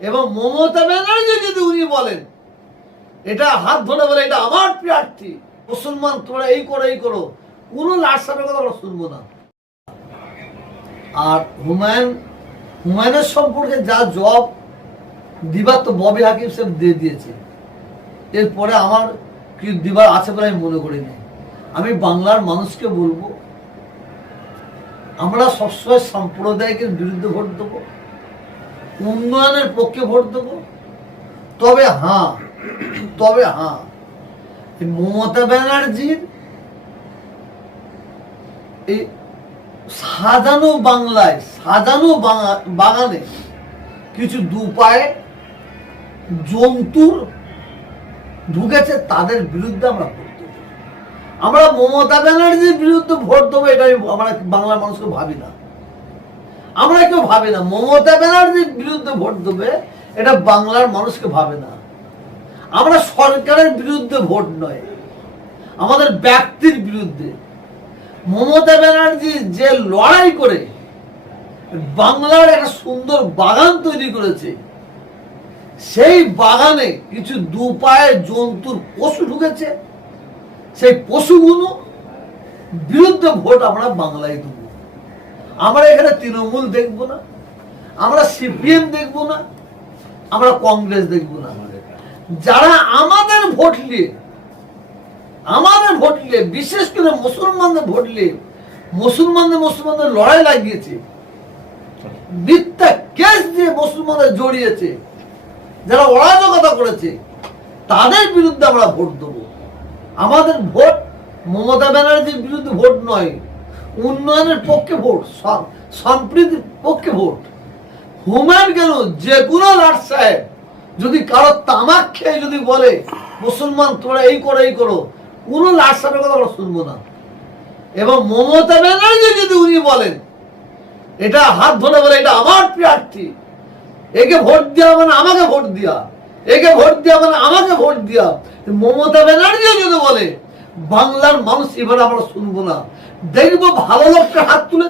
এবং মমতা ব্যানার্জি যদি উনি বলেন, এটা হাত ধরে বলে এটা আমার প্রার্থী, মুসলমান তোমরা এই করো, কোনো লাটসাপের কথা আমরা শুনবো না। আর হুমায়ুনের সম্পর্কে যা জবাব দিবার তো ববি হাকিম সাহেব দিয়ে দিয়েছে, এরপরে আমার কি দিবার আছে বলে আমি মনে করি না। আমি বাংলার মানুষকে বলবো, আমরা সবসময় সাম্প্রদায়িকের বিরুদ্ধে ভোট দেবো, উন্নয়নের পক্ষে ভোট দেবো। তবে হ্যাঁ মমতা ব্যানার্জির এই সাজানো বাংলায়, সাজানো বাগানে কিছু দুপায়ে জন্তুর ঢুকেছে, তাদের বিরুদ্ধে আমরা ভোট দেবো। আমরা মমতা ব্যানার্জির বিরুদ্ধে ভোট দেবো এটা আমরা বাংলার মানুষকে ভাবি না, আমরা কেউ ভাবি না। মমতা ব্যানার্জির বিরুদ্ধে ভোট দেবে এটা বাংলার মানুষকে ভাবে না। আমরা সরকারের বিরুদ্ধে ভোট নয়, আমাদের ব্যক্তির বিরুদ্ধে। মমতা ব্যানার্জি যে লড়াই করে বাংলার একটা সুন্দর বাগান তৈরি করেছে, সেই বাগানে কিছু দুপায়ে জন্তুর পশু ঢুকেছে, সেই পশুগুলো বিরুদ্ধে ভোট আমরা বাংলায় দেব। আমরা এখানে তৃণমূল দেখব না, আমরা সিপিএম দেখব না, আমরা কংগ্রেস দেখব না। যারা আমাদের ভোট নিয়ে বিশেষ করে মুসলমানদের ভোট নিয়ে মুসলমানদের লড়াই লাগিয়েছে, মিথ্যা কেস দিয়ে মুসলমানদের জড়িয়েছে, যারা অরাজকতা করেছে, তাদের বিরুদ্ধে আমরা ভোট দেবো। আমাদের ভোট মমতা ব্যানার্জির বিরুদ্ধে ভোট নয়, উন্নয়নের পক্ষে ভোট, সম্প্রীতির পক্ষে ভোট। হুমায়ুন কেন, যে কোনো লাট সাহেব যদি কারো তামাক খেয়ে যদি বলে মুসলমান তোমরা এই করো, কোনো লাট সাহেবের কথা আমরা শুনবো না। এবং মমতা ব্যানার্জি যদি উনি বলেন, এটা হাত ধরে বলে এটা আমার প্রার্থী, একে ভোট দেওয়া মানে আমাকে ভোট দেওয়া, একে ভোট দেওয়া মানে আমাকে ভোট দেওয়া, মমতা ব্যানার্জি যদি বলে, বাংলার মানুষ এবার আমরা শুনবো না। দেখবো ভালো লোকটা হাত তুলে